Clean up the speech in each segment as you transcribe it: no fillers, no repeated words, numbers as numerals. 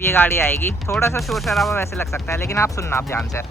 ये गाड़ी आएगी, थोड़ा सा शोर शराबा वैसे लग सकता है, लेकिन आप सुनना आप ध्यान से।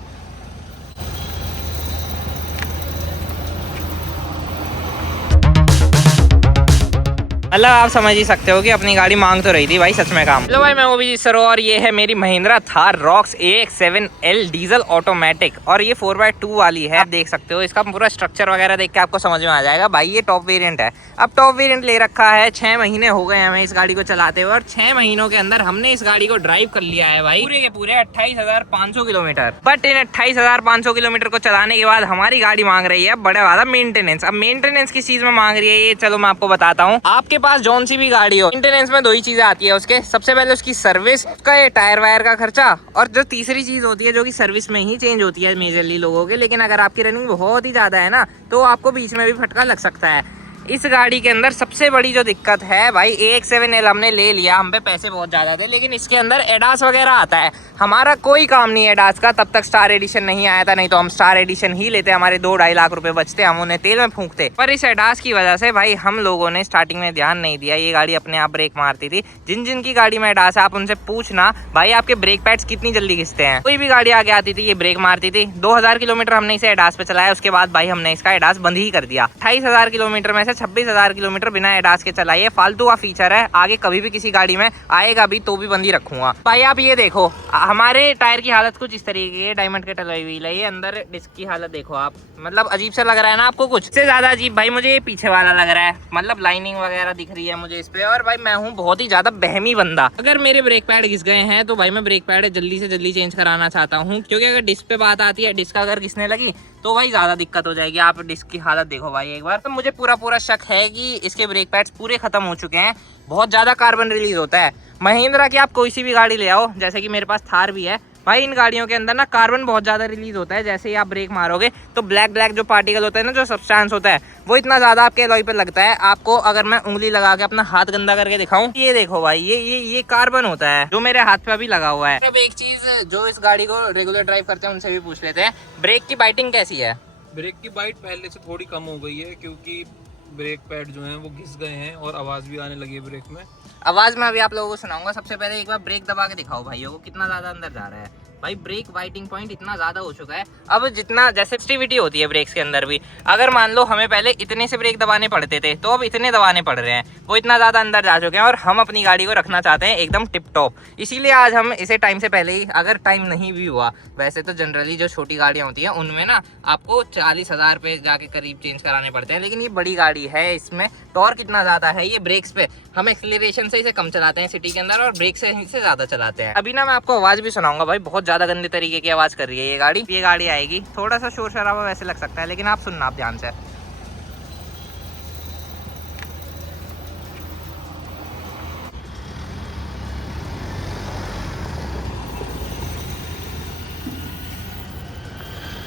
मतलब आप समझ ही सकते हो कि अपनी गाड़ी मांग तो रही थी भाई, सच में काम। हेलो भाई, मैं ओबीजी सर और ये है मेरी Mahindra Thar rocks AX7L diesel automatic, और ये 4x2 वाली है। आप देख सकते हो इसका पूरा स्ट्रक्चर वगैरह देख के आपको समझ में आ जाएगा भाई, ये टॉप वेरिएंट है। अब टॉप वेरिएंट ले रखा है, 6 महीने हो गए हमें इस गाड़ी को चलाते हुए, और 6 महीनों के अंदर हमने इस गाड़ी को ड्राइव कर लिया है भाई पूरे के पूरे 28,500 किलोमीटर। बट इन 28,500 किलोमीटर को चलाने के बाद हमारी गाड़ी मांग रही है बड़े वाला मेंटेनेंस। अब मेंटेनेंस किस चीज में मांग रही है ये चलो मैं आपको बताता हूँ। आपके पास जौन सी भी गाड़ी हो, मेंटेनेंस में 2 ही चीजें आती है उसके। सबसे पहले उसकी सर्विस का, ये टायर वायर का खर्चा, और जो तीसरी चीज होती है जो कि सर्विस में ही चेंज होती है मेजरली लोगों के। लेकिन अगर आपकी रनिंग बहुत ही ज्यादा है ना, तो आपको बीच में भी फटका लग सकता है। इस गाड़ी के अंदर सबसे बड़ी जो दिक्कत है भाई, AX7L हमने ले लिया, हम पे पैसे बहुत ज्यादा थे, लेकिन इसके अंदर एडास वगैरह आता है। हमारा कोई काम नहीं है एडास का, तब तक स्टार एडिशन नहीं आया था, नहीं तो हम स्टार एडिशन ही लेते, हमारे 2-2.5 लाख रुपए बचते, हम उन्हें तेल में फूंकते। पर इस एडास की वजह से भाई हम लोगों ने स्टार्टिंग में ध्यान नहीं दिया, ये गाड़ी अपने आप ब्रेक मारती थी। जिन जिन की गाड़ी में एडास है आप उनसे पूछना भाई आपके ब्रेक पैड्स कितनी जल्दी घिसते हैं। कोई भी गाड़ी आगे आती थी ये ब्रेक मारती थी। 2000 किलोमीटर हमने इसे एडास पे चलाया, उसके बाद भाई हमने इसका एडास बंद ही कर दिया। 28,000 किलोमीटर में से 26,000 किलोमीटर बिना एडास के चलाइए, फालतू का फीचर है, आगे कभी भी किसी गाड़ी में आएगा भी तो भी बंद ही रखूंगा। भाई आप ये देखो, हमारे टायर की हालत कुछ इस तरीके की है, डायमंड के टलॉय व्हील है, ये अंदर डिस्क की हालत देखो आप, मतलब अजीब सा लग रहा है ना आपको? कुछ से ज्यादा अजीब भाई मुझे ये पीछे वाला लग रहा है, मतलब लाइनिंग वगैरह दिख रही है मुझे इस पे। और भाई मैं हूँ बहुत ही ज्यादा बहमी बंदा, अगर मेरे ब्रेक पैड घिस गए हैं तो भाई मैं ब्रेक पैड जल्दी से जल्दी चेंज कराना चाहता हूँ, क्योंकि अगर डिस्क पे बात आती है, डिस्क अगर घिसने लगी तो भाई ज्यादा दिक्कत हो जाएगी। आप डिस्क की हालत देखो भाई एक बार। तो मुझे पूरा शक है कि इसके ब्रेक पैड्स पूरे खत्म हो चुके हैं, बहुत ज्यादा कार्बन रिलीज होता है। महिंद्रा की आप कोई सी भी गाड़ी ले आओ, जैसे कि मेरे पास थार भी है भाई, इन गाड़ियों के अंदर ना कार्बन बहुत ज्यादा रिलीज होता है। जैसे ही आप ब्रेक मारोगे तो ब्लैक जो पार्टिकल होता है ना, जो सब्सटेंस होता है, वो इतना ज्यादा आपके एलॉय पे लगता है। आपको अगर मैं उंगली लगा के अपना हाथ गंदा करके दिखाऊं, ये देखो भाई, ये कार्बन होता है जो मेरे हाथ पे अभी लगा हुआ है। अब एक चीज जो इस गाड़ी को रेगुलर ड्राइव करते हैं उनसे भी पूछ लेते हैं, ब्रेक की बाइटिंग कैसी है? ब्रेक की बाइट पहले से थोड़ी कम हो गई है, क्योंकि ब्रेक पैड जो हैं वो घिस गए हैं और आवाज भी आने लगी है ब्रेक में। आवाज में अभी आप लोगों को सुनाऊंगा। सबसे पहले एक बार ब्रेक दबा के दिखाओ भाइयों को, कितना ज्यादा अंदर जा रहा है भाई। ब्रेक बाइटिंग पॉइंट इतना ज्यादा हो चुका है। अब जितना जैसे सेंसिटिविटी होती है ब्रेक्स के अंदर भी, अगर मान लो हमें पहले इतने से ब्रेक दबाने पड़ते थे, तो अब इतने दबाने पड़ रहे हैं, वो इतना ज्यादा अंदर जा चुके हैं। और हम अपनी गाड़ी को रखना चाहते हैं एकदम टिप टॉप, इसीलिए आज हम इसे टाइम से पहले ही, अगर टाइम नहीं भी हुआ, वैसे तो जनरली जो छोटी गाड़ियां होती हैं उनमें ना आपको 40,000 पे जाके करीब चेंज कराने पड़ते हैं, लेकिन ये बड़ी गाड़ी है, इसमें टॉर्क इतना ज्यादा है, ये ब्रेक्स पे हम एक्सीलरेशन से इसे कम चलाते हैं सिटी के अंदर, और ब्रेक से ज्यादा चलाते हैं। अभी ना मैं आपको आवाज भी सुनाऊंगा भाई, बहुत ज्यादा गंदे तरीके की आवाज कर रही है ये गाड़ी। ये गाड़ी आएगी, थोड़ा सा शोर शराबा वैसे लग सकता है, लेकिन आप सुनना आप ध्यान से।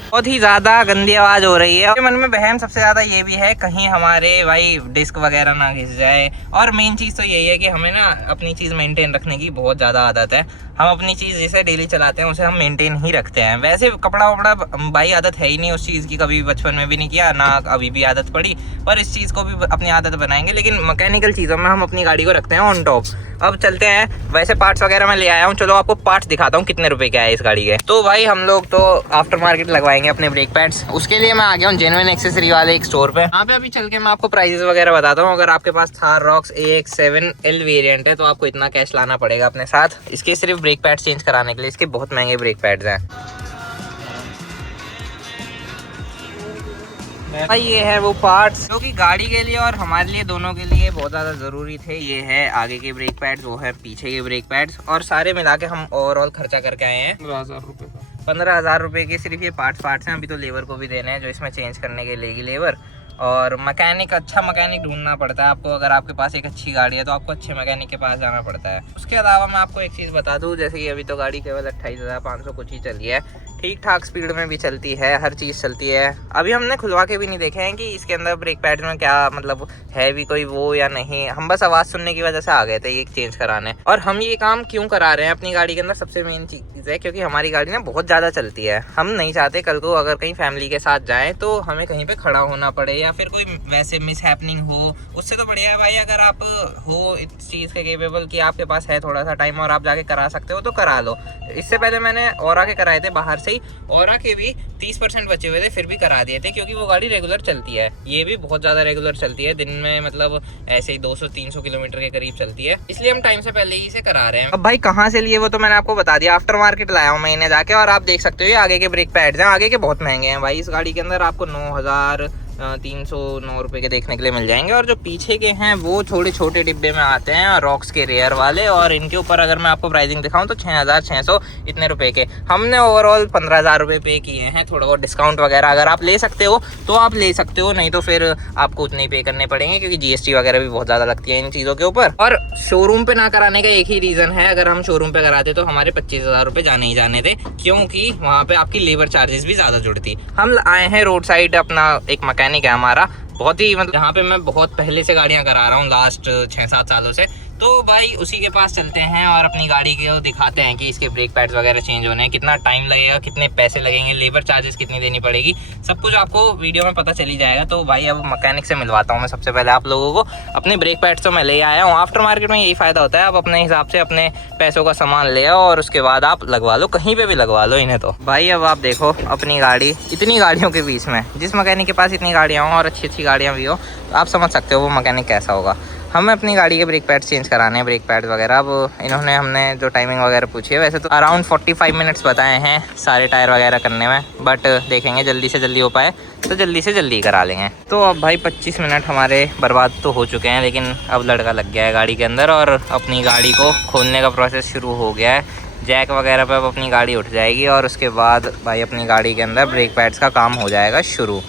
बहुत ही ज्यादा गंदी आवाज हो रही है। और मन में बहम सबसे ज्यादा ये भी है, कहीं हमारे भाई डिस्क वगैरह ना घिस जाए। और मेन चीज तो यही है कि हमें ना अपनी चीज मेंटेन रखने की बहुत ज्यादा आदत है। हम अपनी चीज जिसे डेली चलाते हैं उसे हम मेंटेन ही रखते हैं। वैसे कपड़ा वपड़ा भाई आदत है ही नहीं उस चीज की, कभी बचपन में भी नहीं किया ना, अभी भी आदत पड़ी, पर इस चीज को भी अपनी आदत बनाएंगे। लेकिन मैकेनिकल चीजों में हम अपनी गाड़ी को रखते हैं ऑन टॉप। अब चलते हैं, वैसे पार्ट्स वगैरह मैं ले आया हूँ, चलो आपको पार्ट्स दिखाता हूँ कितने रुपए के आए इस गाड़ी के। तो भाई हम लोग तो आफ्टर मार्केट लगवाएंगे अपने ब्रेक पैड्स, उसके लिए मैं आ गया हूँ जेन्युइन एक्सेसरी वाले एक स्टोर पे। यहाँ पे अभी चल के मैं आपको प्राइसेस वगैरह बताता हूँ। अगर आपके पास थार रॉक्स AX7L वेरिएंट है तो आपको इतना कैश लाना पड़ेगा अपने साथ, इसके सिर्फ ब्रेक पैड्स चेंज कराने के लिए। इसके बहुत महंगे ब्रेक पैड्स हैं भाई। ये है वो पार्ट्स जो कि गाड़ी के लिए और हमारे लिए दोनों के लिए बहुत ज़्यादा ज़रूरी थे। ये है आगे के ब्रेक पैड्स, वो है पीछे के ब्रेक पैड्स, और सारे मिला के हम ओवरऑल खर्चा करके आए हैं 15,000 रुपये का। 15,000 रुपये के सिर्फ ये पार्ट्स हैं। अभी तो लेबर को भी देने हैं जो इसमें चेंज करने के लेगी लेबर। और मैकेनिक, अच्छा मैकेनिक ढूंढना पड़ता है आपको। अगर आपके पास एक अच्छी गाड़ी है तो आपको अच्छे मैकेनिक के पास जाना पड़ता है। उसके अलावा मैं आपको एक चीज़ बता दूं, जैसे कि अभी तो गाड़ी केवल 28,500 कुछ ही चली है, ठीक ठाक स्पीड में भी चलती है, हर चीज़ चलती है। अभी हमने खुलवा के भी नहीं देखे हैं कि इसके अंदर ब्रेक पैड में क्या मतलब है भी कोई वो या नहीं। हम बस आवाज़ सुनने की वजह से आ गए थे ये चेंज कराने। और हम ये काम क्यों करा रहे हैं अपनी गाड़ी के अंदर, सबसे मेन चीज़ है क्योंकि हमारी गाड़ी ना बहुत ज़्यादा चलती है। हम नहीं चाहते कल को अगर कहीं फैमिली के साथ जाएँ तो हमें कहीं पर खड़ा होना पड़े या फिर कोई वैसे मिस हैपनिंग हो, उससे तो बढ़िया है भाई अगर आप हो इस चीज़ के केपेबल कि आपके पास है थोड़ा सा टाइम और आप जाके करा सकते हो तो करा लो। इससे पहले मैंने औरा के कराए थे बाहर से ही, औरा के भी 30% बचे हुए थे फिर भी करा दिए थे, क्योंकि वो गाड़ी रेगुलर चलती है। ये भी बहुत ज़्यादा रेगुलर चलती है, दिन में मतलब ऐसे ही 200-300 किलोमीटर के करीब चलती है, इसलिए हम टाइम से पहले ही इसे करा रहे हैं। अब भाई कहाँ से लिए वो तो मैंने आपको बता दिया, आफ्टर मार्केट लाया हूँ मैंने जाके, और आप देख सकते हो ये आगे के ब्रेक पैड्स हैं, आगे के बहुत महंगे हैं भाई। इस गाड़ी के अंदर आपको 9,309 रुपये के देखने के लिए मिल जाएंगे, और जो पीछे के हैं वो थोड़े छोटे डिब्बे में आते हैं रॉक्स के रेयर वाले, और इनके ऊपर अगर मैं आपको प्राइसिंग दिखाऊं तो 6,600 इतने रुपए के। हमने ओवरऑल 15,000 रुपये पे किए हैं, थोड़ा बहुत डिस्काउंट वगैरह अगर आप ले सकते हो तो आप ले सकते हो, नहीं तो फिर आपको उतने ही पे करने पड़ेंगे, क्योंकि GST वगैरह भी बहुत ज़्यादा लगती है इन चीज़ों के ऊपर। और शोरूम पे ना कराने का एक ही रीज़न है, अगर हम शोरूम पे कराते तो हमारे 25,000 रुपये जाने ही जाने थे, क्योंकि वहाँ पे आपकी लेबर चार्जेस भी ज़्यादा जुड़ती। हम आए हैं रोड साइड, अपना एक मैकेनिक है हमारा, बहुत ही मतलब यहाँ पे मैं बहुत पहले से गाड़ियाँ करा रहा हूँ, लास्ट 6-7 सालों से, तो भाई उसी के पास चलते हैं और अपनी गाड़ी के दिखाते हैं कि इसके ब्रेक पैड्स वगैरह चेंज होने हैं, कितना टाइम लगेगा, कितने पैसे लगेंगे, लेबर चार्जेस कितनी देनी पड़ेगी, सब कुछ आपको वीडियो में पता चली जाएगा। तो भाई अब मैकेनिक से मिलवाता हूँ मैं सबसे पहले आप लोगों को। अपने ब्रेक पैड्स तो मैं ले आया हूँ, आफ्टर मार्केट में यही फ़ायदा होता है, आप अपने हिसाब से अपने पैसों का सामान ले आओ और उसके बाद आप लगवा लो, कहीं पर भी लगवा लो इन्हें। तो भाई अब आप देखो अपनी गाड़ी इतनी गाड़ियों के बीच में, जिस मैकेनिक के पास इतनी गाड़ियाँ हों और अच्छी अच्छी गाड़ियाँ भी हो, आप समझ सकते हो वो मैकेनिक कैसा होगा। हमें अपनी गाड़ी के ब्रेक पैड चेंज कराने हैं, ब्रेक पैड वगैरह। अब हमने जो टाइमिंग वगैरह पूछी है, वैसे तो अराउंड 45 मिनट्स बताए हैं सारे टायर वगैरह करने में, बट देखेंगे जल्दी से जल्दी हो पाए तो जल्दी से जल्दी करा लेंगे। तो अब भाई 25 मिनट हमारे बर्बाद तो हो चुके हैं, लेकिन अब लड़का लग गया है गाड़ी के अंदर और अपनी गाड़ी को खोलने का प्रोसेस शुरू हो गया है। जैक वगैरह पे अब अपनी गाड़ी उठ जाएगी और उसके बाद भाई अपनी गाड़ी के अंदर ब्रेक पैड्स का काम हो जाएगा शुरू।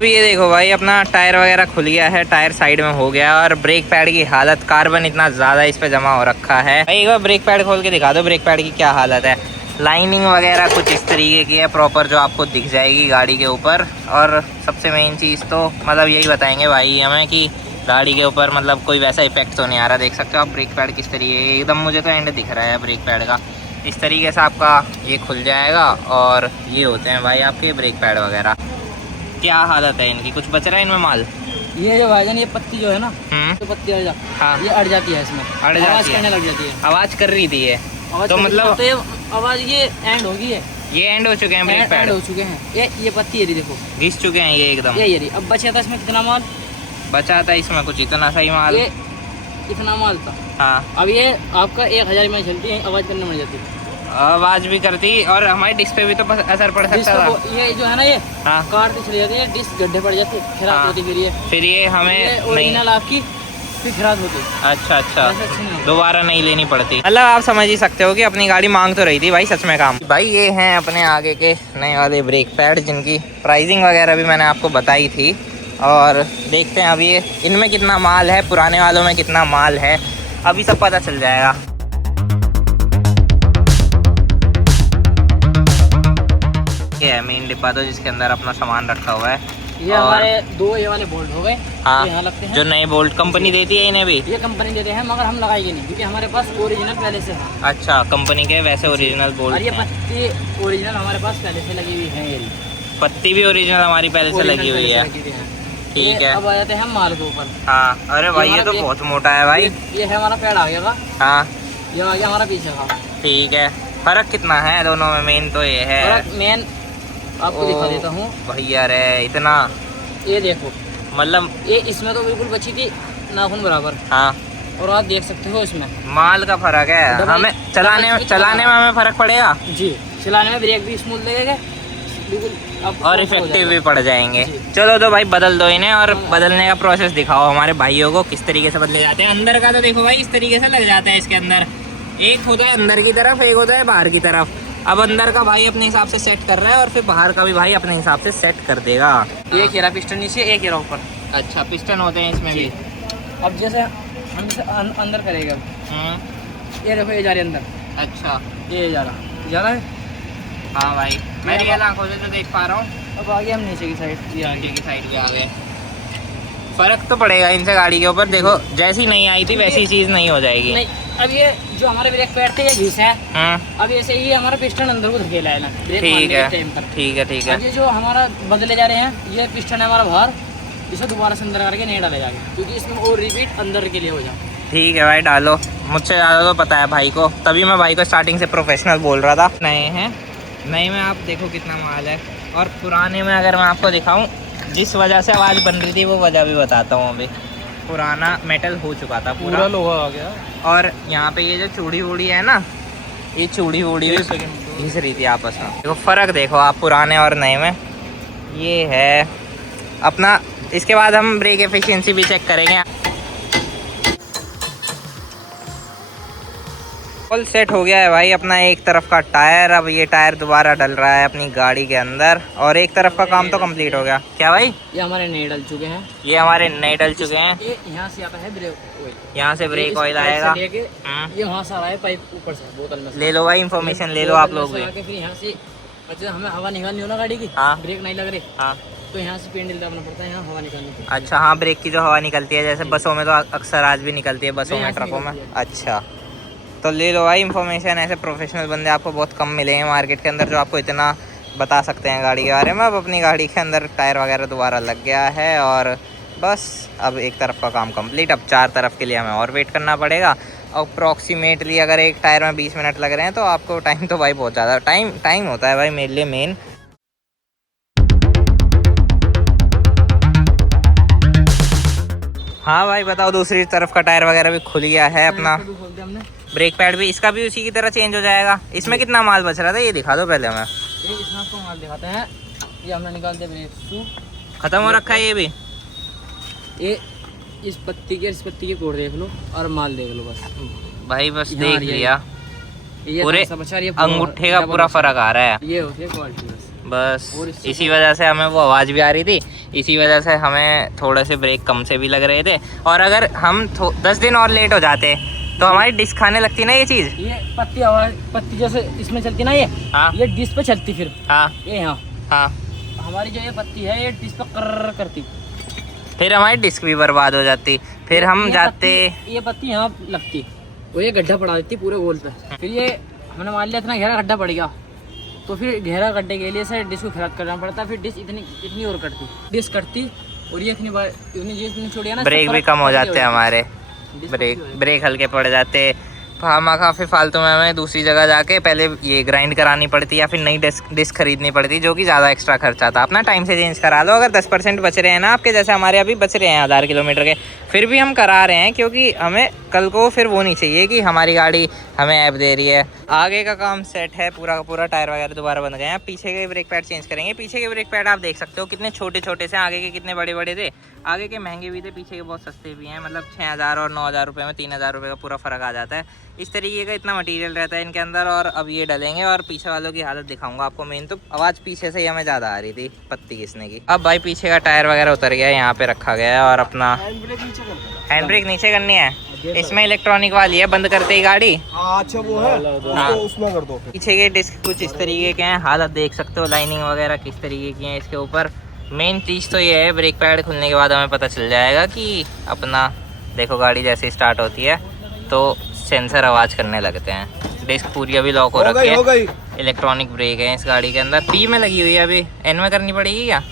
ये देखो भाई अपना टायर वगैरह खुल गया है, टायर साइड में हो गया, और ब्रेक पैड की हालत, कार्बन इतना ज़्यादा इस पे जमा हो रखा है। भाई एक बार ब्रेक पैड खोल के दिखा दो, ब्रेक पैड की क्या हालत है। लाइनिंग वगैरह कुछ इस तरीके की है प्रॉपर, जो आपको दिख जाएगी गाड़ी के ऊपर। और सबसे मेन चीज़ तो मतलब यही बताएंगे भाई हमें कि गाड़ी के ऊपर मतलब कोई वैसा इफेक्ट तो नहीं आ रहा। देख सकते हो आप ब्रेक पैड किस तरीके, एकदम मुझे तो एंड दिख रहा है ब्रेक पैड का। इस तरीके से आपका ये खुल जाएगा और ये होते हैं भाई आपके ब्रेक पैड वगैरह। क्या हालत है इनकी, कुछ बच रहा है इनमें माल? ये जो भाईजान ये पत्ती जो है ना, तो पत्ती अड़ जाती है, हाँ ये अड़ जाती है, इसमें अड़ जाती आवाज है, करने लग जाती है, आवाज कर रही थी ये, तो मतलब तो ये आवाज ये एंड होगी, ये एंड हो चुके हैं ब्रेक पैड, एंड हो चुके हैं। ये पत्ती है देखो, घिस चुके हैं ये एकदम। ये अब बचा था इसमें कितना माल, बचा था इसमें कुछ इतना सही माल, ये इतना माल था। हाँ अब ये आपका 1000 में चलती है, आवाज करने लग जाती है, आवाज भी करती और हमारे डिस्क पे भी तो असर पड़ सकता था। ये जो है ना, ये हाँ काटती चली जाती है, डिस्क गड्ढे पड़ जाते, खराब होती, फिर ये हमें ओरिजिनल आपकी फिर खराब होती। अच्छा दोबारा नहीं लेनी पड़ती। मतलब आप समझ ही सकते हो कि अपनी गाड़ी मांग तो रही थी भाई सच में काम। भाई ये हैं अपने आगे के नए वाले ब्रेक पैड, जिनकी प्राइसिंग वगैरह भी मैंने आपको बताई थी, और देखते हैं अभी इनमें कितना माल है, पुराने वालों में कितना माल है, अभी सब पता चल जाएगा। ये है मेन डिब्बा तो जिसके अंदर अपना सामान रखा हुआ है। ये हमारे दो ये वाले बोल्ट हो गए, हाँ यहाँ लगते हैं, जो नए बोल्ट कंपनी देती है इन्हें भी, ये कंपनी देते हैं, मगर हम लगाएंगे नहीं क्योंकि हमारे पास ओरिजिनल पहले से है। अच्छा कंपनी के वैसे ओरिजिनल बोल्ट, और ये पत्ती ओरिजिनल हमारे पास पहले से लगी हुई है, ये पत्ती भी ओरिजिनल हमारी पहले से लगी हुई है। ठीक है, अब आ जाते हैं हम माल के ऊपर। हाँ अरे भाई ये तो बहुत मोटा है भाई। ये है हमारा पैड आ गया, हाँ ये आ गया हमारा पीछे का। ठीक है, फर्क कितना है दोनों में? मेन तो ये है, मेन आपको दिखा देता हूँ भैया रे इतना, ये देखो मतलब ये इसमें तो बिल्कुल बची थी नाखून बराबर, हाँ और आप देख सकते हो इसमें माल का फर्क है। हमें चलाने में हमें फर्क पड़ेगा जी, चलाने में ब्रेक भी स्मूथ लगेगा बिल्कुल, और इफेक्टिव भी पड़ जाएंगे। चलो तो भाई बदल दो इन्हें, और बदलने का प्रोसेस दिखाओ हमारे भाइयों को किस तरीके से बदले जाते हैं। अंदर का तो देखो भाई इस तरीके से लग जाता है इसके अंदर, एक होता है अंदर की तरफ, एक होता है बाहर की तरफ। अब अंदर का भाई अपने हिसाब से सेट कर रहा है और फिर बाहर का भी भाई अपने हिसाब से सेट कर देगा। एक हेरा पिस्टन नीचे, एक हेरा ऊपर। अच्छा पिस्टन होते हैं इसमें भी। अब जैसे हम इसे अंदर करेगा, ये देखो ये जा रही अंदर, अच्छा ये जा रहा है। हाँ भाई मैं रियल आंखों से तो देख पा रहा हूँ। अब आगे हम नीचे की साइड, ये आगे की साइड भी आ गए। फर्क तो पड़ेगा इनसे गाड़ी के ऊपर। देखो जैसी नहीं आई थी वैसी चीज नहीं हो जाएगी। नहीं, अब ये जो हमारे ब्रेक पैड थे ये घिस है। हाँ अब ऐसे ही हमारा पिस्टन अंदर को धकेला है ना ब्रेक ठीक मारने है के टाइम पर। ठीक है ठीक है। अब ये जो हमारा बदले जा रहे हैं ये पिस्टन है हमारा बाहर, इसे दोबारा से अंदर करके नहीं डाले जाएगा क्योंकि इसमें और रिपीट अंदर के लिए हो जाए। ठीक है भाई डालो, मुझसे ज़्यादा तो पता है भाई को, तभी मैं भाई को स्टार्टिंग से प्रोफेशनल बोल रहा था। नए हैं, नए में आप देखो कितना माल है, और पुराने में अगर मैं आपको दिखाऊं जिस वजह से आवाज़ बन रही थी वो वजह भी बताता हूँ। अभी पुराना मेटल हो चुका था पूरा लोहा आ गया। और यहाँ पे ये जो चूड़ी वूड़ी है ना, ये चूड़ी वूड़ी भी घिस रही थी आपस में। देखो फ़र्क देखो आप पुराने और नए में, ये है अपना। इसके बाद हम ब्रेक एफिशिएंसी भी चेक करेंगे। फुल सेट हो गया है भाई अपना एक तरफ का टायर। अब ये टायर दोबारा डल रहा है अपनी गाड़ी के अंदर, और एक तरफ का काम तो कंप्लीट हो गया। क्या भाई? ये हमारे नए डल चुके हैं। ये हमारे नए डल चुके हैं। ये यहाँ से आता है ब्रेक ऑयल, यहाँ से ब्रेक ऑयल आएगा। ये वहाँ से आ रहा है पाइप ऊपर से बोतल में से। ले लो भाई इन्फॉर्मेशन ले लो आप लोग भी। फिर यहाँ से अच्छा हमें हवा निकालनी हो ना गाड़ी की, हाँ। ब्रेक नहीं लग रही, हाँ तो यहाँ से पेंडल दबाना पड़ता है, यहाँ हवा निकालनी पड़ती है। अच्छा हाँ, ब्रेक की जो हवा निकलती है जैसे बसों में तो अक्सर आज भी निकलती है, बसों में यहाँ से ट्रकों में। निकलती है। अच्छा तो ले लो भाई इन्फॉर्मेशन। ऐसे प्रोफेशनल बंदे आपको बहुत कम मिलेंगे मार्केट के अंदर जो आपको इतना बता सकते हैं गाड़ी के बारे में। अब अपनी गाड़ी के अंदर टायर वगैरह दोबारा लग गया है और बस अब एक तरफ का काम कंप्लीट। अब 4 तरफ के लिए हमें और वेट करना पड़ेगा। अप्रॉक्सीमेटली अगर एक टायर में 20 मिनट लग रहे हैं तो आपको टाइम तो भाई बहुत ज़्यादा टाइम होता है भाई मेरे लिए मेन। हाँ भाई बताओ, दूसरी तरफ का टायर वगैरह भी खुल गया है अपना। ब्रेक पैड भी इसका भी उसी की तरह चेंज हो जाएगा। इसमें कितना माल बच रहा था ये दिखा दो पहले हमें। ये इसमें आपको माल दिखाते हैं। ये हमने निकाल दिया ब्रेक शू, खत्म हो रखा है ये भी। ये इस पत्ती के कोड देख लो और माल देख लो बस भाई बस यहाँ देख आ रही है। लिया, ये पूरे थोड़ा सा बचा, ये पूरा अंगूठे का डबल पूरा बचा। फर्क आ रहा है। ये होती है क्वालिटी बस। बस और इससे इसी वजह से हमें वो आवाज़ भी आ रही थी, इसी वजह से हमें थोड़े से ब्रेक कम से भी लग रहे थे। और अगर हम 10 दिन और लेट हो जाते तो हमारी डिस्क खाने लगती ना ये चीज़। ये पत्ती जैसे इसमें चलती ना हाँ ये डिस्क पे चलती, फिर हाँ ये यहाँ हाँ, हमारी जो ये पत्ती है ये डिस्क पे कर्र करती, फिर हमारी डिस्क भी बर्बाद हो जाती। फिर हम ये जाते ये पत्ती यहाँ लगती, वो ये गड्ढा पड़ा देती पूरे गोल पे। फिर ये हमने मान लिया इतना गहरा गड्ढा पड़ गया तो फिर गहरा गड्ढे के लिए से डिस्क को खराब करना पड़ता, फिर डिस्क इतनी और कटती, डिस्क कटती और ये इतनी छोड़ी है ना, ब्रेक भी कम हो जाते हमारे, ब्रेक हल्के पड़ जाते। काफ़ी फालतू में हमें दूसरी जगह जाके पहले ये ग्राइंड करानी पड़ती या फिर नई डिस्क खरीदनी पड़ती, जो कि ज़्यादा एक्स्ट्रा खर्चा था। अपना टाइम से चेंज करा लो। अगर 10% बच रहे हैं ना आपके, जैसे हमारे अभी बच रहे हैं 1000 किलोमीटर के, फिर भी हम करा रहे हैं क्योंकि हमें कल को फिर वो नहीं चाहिए कि हमारी गाड़ी हमें ऐप दे रही है। आगे का काम सेट है पूरा का पूरा, टायर वगैरह दोबारा बन गए हैं। पीछे के ब्रेक पैड चेंज करेंगे। पीछे के ब्रेक पैड आप देख सकते हो कितने छोटे छोटे से, आगे के कितने बड़े बड़े थे। आगे के महंगे भी थे, पीछे के बहुत सस्ते भी हैं। मतलब 6000 और 9000 रुपये में 3000 रुपये का पूरा फ़र्क आ जाता है। इस तरीके का इतना मटेरियल रहता है इनके अंदर। और अब ये डलेंगे और पीछे वालों की हालत दिखाऊंगा आपको। मेन तो आवाज़ पीछे से ही हमें ज़्यादा आ रही थी पत्ती घिसने की। अब भाई पीछे का टायर वगैरह उतर गया है, यहाँ पे रखा गया है। और अपना हैंड ब्रेक नीचे करनी है, इसमें इलेक्ट्रॉनिक वाली है, बंद करते ही गाड़ी। अच्छा वो है, उसमें कर दो। पीछे के डिस्क कुछ इस तरीके के हैं, हालत देख सकते हो। लाइनिंग वगैरह किस तरीके की है इसके ऊपर। मेन चीज़ तो ये है, ब्रेक पैड खुलने के बाद हमें पता चल जाएगा कि अपना देखो गाड़ी जैसे स्टार्ट होती है तो सेंसर आवाज़ करने लगते हैं। डिस्क पूरी अभी लॉक हो रखी है। इलेक्ट्रॉनिक ब्रेक है इस गाड़ी के अंदर। पी में लगी हुई है, अभी एन में करनी पड़ेगी क्या?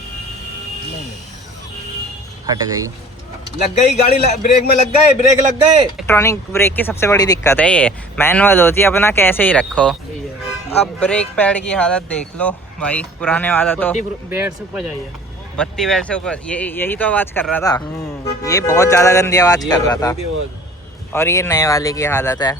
हट गई, लग गई गाड़ी, ब्रेक में लग गए, ब्रेक लग गए। इलेक्ट्रॉनिक ब्रेक की सबसे बड़ी दिक्कत है ये, मैनुअल होती है, अपना कैसे ही रखो। अब ब्रेक पैड की हालत देख लो भाई, पुराने वाला तो बेड से ऊपर जाइए, बत्ती बेड से ऊपर, यही तो आवाज़ कर रहा था। ये बहुत ज़्यादा गंदी आवाज़ कर रहा था। और ये नए वाले की हालत है।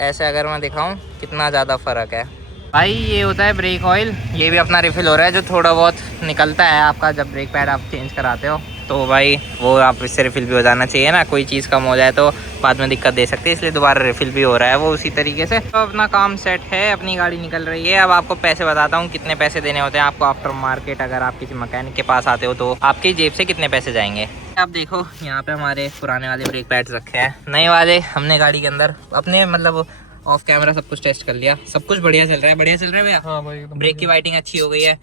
ऐसे अगर मैं दिखाऊं कितना ज़्यादा फ़र्क है भाई। ये होता है ब्रेक ऑयल, ये भी अपना रिफ़िल हो रहा है जो थोड़ा बहुत निकलता है आपका जब ब्रेक पैड आप चेंज कराते हो। तो भाई वो आप इससे रिफ़िल भी हो जाना चाहिए ना, कोई चीज़ कम हो जाए तो बाद में दिक्कत दे सकती है, इसलिए दोबारा रिफ़िल भी हो रहा है वो उसी तरीके से। तो अपना काम सेट है, अपनी गाड़ी निकल रही है। अब आपको पैसे बताता हूँ कितने पैसे देने होते हैं आपको आफ्टर मार्केट। अगर आप किसी मैकेनिक के पास आते हो तो आपकी जेब से कितने पैसे जाएंगे। आप देखो यहाँ पे हमारे पुराने वाले ब्रेक पैड्स रखे हैं, नए वाले हमने गाड़ी के अंदर अपने मतलब ऑफ कैमरा सब कुछ टेस्ट कर लिया, सब कुछ बढ़िया चल रहा है। बढ़िया चल रहा है भैया? हाँ भाई, ब्रेक की वाइटिंग अच्छी हो गई है।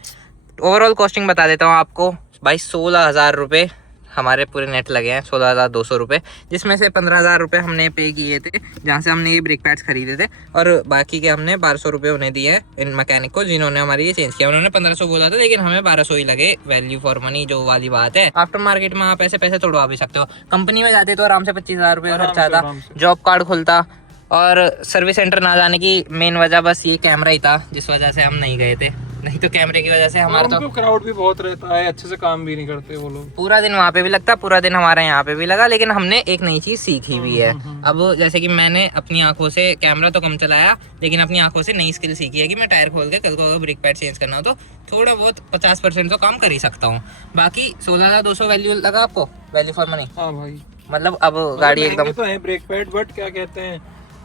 ओवरऑल कॉस्टिंग बता देता हूँ आपको भाई, 16,000 रुपये हमारे पूरे नेट लगे हैं 16,200 रुपये, जिसमें से 15,000 रुपये हमने पे किए थे जहाँ से हमने ये ब्रेक पैड्स खरीदे थे, और बाकी के हमने 1200 रुपये उन्हें दिए हैं इन मैकेनिक को जिन्होंने हमारी ये चेंज किया। उन्होंने 1500 बोला था लेकिन हमें 1200 ही लगे, वैल्यू फॉर मनी जो वाली बात है। आफ्टर मार्केट में आप ऐसे पैसे तोड़वा भी सकते हो, कंपनी में जाते तो आराम से 25,000 रुपये खर्चा था, जॉब कार्ड खुलता। और सर्विस सेंटर ना जाने की मेन वजह बस ये कैमरा ही था जिस वजह से हम नहीं गए थे, नहीं तो कैमरे की वजह से हमारा तो क्राउड भी बहुत रहता है, अच्छे से काम भी नहीं करते वो लोग। पूरा दिन वहाँ पे भी लगता, पूरा दिन हमारा यहाँ पे भी लगा, लेकिन हमने एक नई चीज़ सीखी भी है। अब जैसे कि मैंने अपनी आंखों से कैमरा तो कम चलाया, लेकिन अपनी आंखों से नई स्किल सीखी है कि मैं टायर खोल के कल को अगर ब्रेक पैड चेंज करना हो तो थोड़ा बहुत 50% तो काम कर ही सकता हूँ। बाकी 16,200 वैल्यू लगा आपको, वैल्यू फॉर मनी। हाँ भाई, मतलब अब गाड़ी एकदम तो है ब्रेक पैड, बट क्या कहते हैं,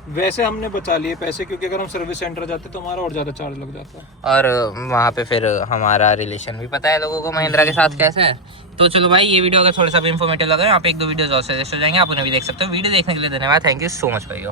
वैसे हमने बचा लिए पैसे, क्योंकि अगर हम सर्विस सेंटर जाते तो हमारा और ज़्यादा चार्ज लग जाता है। और वहाँ पे फिर हमारा रिलेशन भी पता है लोगों को महिंद्रा के साथ कैसे है। तो चलो भाई, ये वीडियो अगर थोड़ा सा भी इन्फॉर्मेटिव लगा, यहाँ पे 1-2 वीडियोस और सजेस्ट हो जाएंगे, आप उन्हें भी देख सकते हो। वीडियो देखने के लिए धन्यवाद, थैंक यू सो मच भाई।